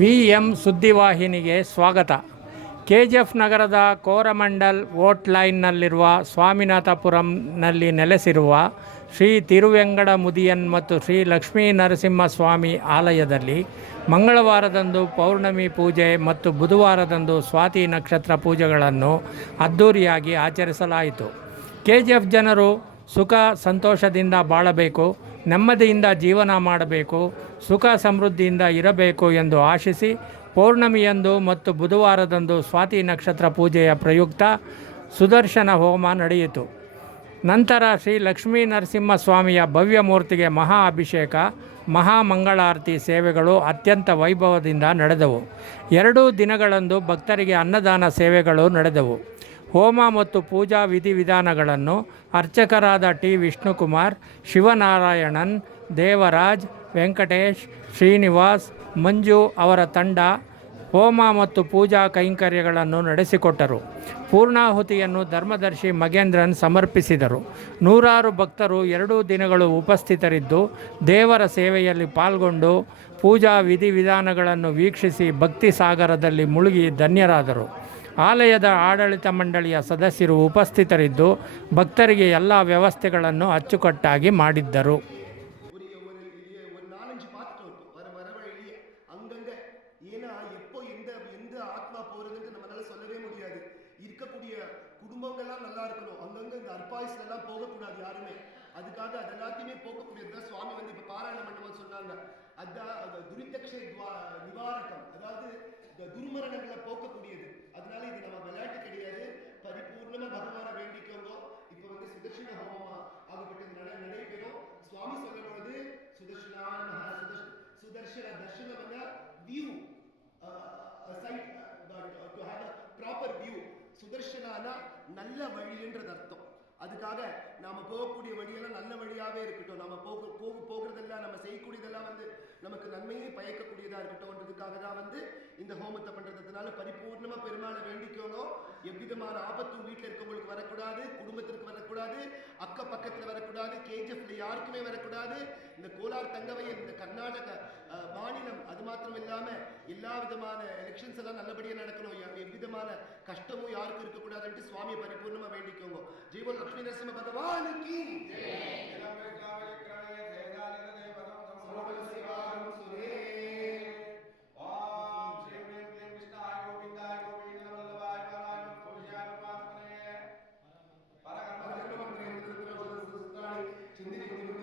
V M ಸುದ್ದಿವಾಹಿನಿಗೆ ಸ್ವಾಗತ. K G F ನಗರದ Coromandel vote ಲೈನ್ನಲ್ಲಿರುವ ಸ್ವಾಮಿನಾಥಪುರಂನಲ್ಲಿ ನೆಲೆಸಿರುವ ಶ್ರೀ ತಿರುವೆಂಗಡ ಮುದಿಯನ್ ಮತ್ತು ಶ್ರೀ ಲಕ್ಷ್ಮೀ ನರಸಿಂಹಸ್ವಾಮಿ ಆಲಯದಲ್ಲಿ ಮಂಗಳವಾರದಂದು ಪೌರ್ಣಮಿ ಪೂಜೆ ಮತ್ತು ಬುಧವಾರದಂದು ಸ್ವಾತಿ ನಕ್ಷತ್ರ ಪೂಜೆಗಳನ್ನು ಅದ್ಧೂರಿಯಾಗಿ ಆಚರಿಸಲಾಯಿತು. ಕೆ ಜಿ ಎಫ್ ಜನರು ಸುಖ, ಸಂತೋಷದಿಂದ ಬಾಳಬೇಕು, ನೆಮ್ಮದಿಯಿಂದ ಜೀವನ ಮಾಡಬೇಕು ಸುಖ ಸಮೃದ್ಧಿಯಿಂದ ಇರಬೇಕು ಎಂದು ಆಶಿಸಿ ಪೌರ್ಣಮಿಯಂದು ಮತ್ತು ಬುಧವಾರದಂದು ಸ್ವಾತಿ ನಕ್ಷತ್ರ ಪೂಜೆಯ ಪ್ರಯುಕ್ತ ಸುದರ್ಶನ ಹೋಮ ನಡೆಯಿತು. ನಂತರ ಶ್ರೀ ಲಕ್ಷ್ಮೀ ನರಸಿಂಹಸ್ವಾಮಿಯ ಭವ್ಯ ಮೂರ್ತಿಗೆ ಮಹಾ ಅಭಿಷೇಕ ಮಹಾಮಂಗಳಾರತಿ ಸೇವೆಗಳು ಅತ್ಯಂತ ವೈಭವದಿಂದ ನಡೆದವು. ಎರಡೂ ದಿನಗಳಂದು ಭಕ್ತರಿಗೆ ಅನ್ನದಾನ ಸೇವೆಗಳು ನಡೆದವು. ಹೋಮ ಮತ್ತು ಪೂಜಾ ವಿಧಿವಿಧಾನಗಳನ್ನು ಅರ್ಚಕರಾದ ಟಿ ವಿಷ್ಣುಕುಮಾರ್, ಶಿವನಾರಾಯಣನ್, ದೇವರಾಜ್ ವೆಂಕಟೇಶ್, ಶ್ರೀನಿವಾಸ್, ಮಂಜು ಅವರ ತಂಡ ಹೋಮ ಮತ್ತು ಪೂಜಾ ಕೈಂಕರ್ಯಗಳನ್ನು ನಡೆಸಿಕೊಟ್ಟರು. ಪೂರ್ಣಾಹುತಿಯನ್ನು ಧರ್ಮದರ್ಶಿ ಮಗೇಂದ್ರನ್ ಸಮರ್ಪಿಸಿದರು. ನೂರಾರು ಭಕ್ತರು ಎರಡೂ ದಿನಗಳು ಉಪಸ್ಥಿತರಿದ್ದು, ದೇವರ ಸೇವೆಯಲ್ಲಿ ಪಾಲ್ಗೊಂಡು ಪೂಜಾ ವಿಧಿವಿಧಾನಗಳನ್ನು ವೀಕ್ಷಿಸಿ ಭಕ್ತಿ ಸಾಗರದಲ್ಲಿ ಮುಳುಗಿ ಧನ್ಯರಾದರು. ಆಲಯದ ಆಡಳಿತ ಮಂಡಳಿಯ ಸದಸ್ಯರು ಉಪಸ್ಥಿತರಿದ್ದು, ಭಕ್ತರಿಗೆ ಎಲ್ಲ ವ್ಯವಸ್ಥೆಗಳನ್ನು ಅಚ್ಚುಕಟ್ಟಾಗಿ ಮಾಡಿದ್ದರು. ஒரு பார்த்துட்டு வந்தோம் வர வர வழியே அங்கங்க. ஏன்னா எப்போ எந்த எந்த ஆத்மா போறதுன்னு நம்மளால சொல்லவே முடியாது. இருக்கக்கூடிய குடும்பங்கள்லாம் நல்லா இருக்கணும். அங்கங்க இந்த அற்பாயுஸ்ல எல்லாம் போகக்கூடாது யாருமே. அதுக்காக அது எல்லாத்தையுமே போகக்கூடியது சுவாமி வந்து இப்ப பாராயண மண்டபம் சொன்னாங்க. அதான் அந்த துரிதக்ஷ நிவாரகம். அதாவது இந்த துர்மரணங்களை போக்கக்கூடிய a Darshanamana view, uh, a site, uh, to have a proper view. சுதர்ஷனானா நல்ல வழின்றது அர்த்தம் அதுக்காக நாம போகக்கூடிய வழியெல்லாம் நல்ல வழியாவே இருக்கட்டும் நம்ம போக போக போகிறதெல்லாம் நம்ம செய்யக்கூடியதெல்லாம் வந்து நமக்கு நன்மையை பயக்கக்கூடியதாக இருக்கட்டும்ன்றதுக்காக தான் வந்து இந்த ஹோமத்தை பண்றதுனால பரிபூர்ணமா பெருமாளை வேண்டிக்கோங்க எவ்விதமான ஆபத்தும் வீட்டில் இருக்கவங்களுக்கு வரக்கூடாது குடும்பத்திற்கு வரக்கூடாது அக்க பக்கத்துல வரக்கூடாது கேஜிஎஃப்ல யாருக்குமே வரக்கூடாது. இந்த கோலார் தங்கவையன் இந்த கர்நாடக மாநிலம் அது மாத்திரம் இல்லாமல் எல்லா விதமான எலெக்ஷன்ஸ் எல்லாம் நல்லபடியா நடக்கணும். எவ்விதமான கஷ்டமும் யாருக்கும் இருக்கக்கூடாதுன்ட்டு சுவாமியை பரிபூர்ணமாக வேண்டிக்கோங்க. ஜீவன் லட்சுமி நரசிம்ம பகவான்! ചിന്തിരിക്കുന്നത്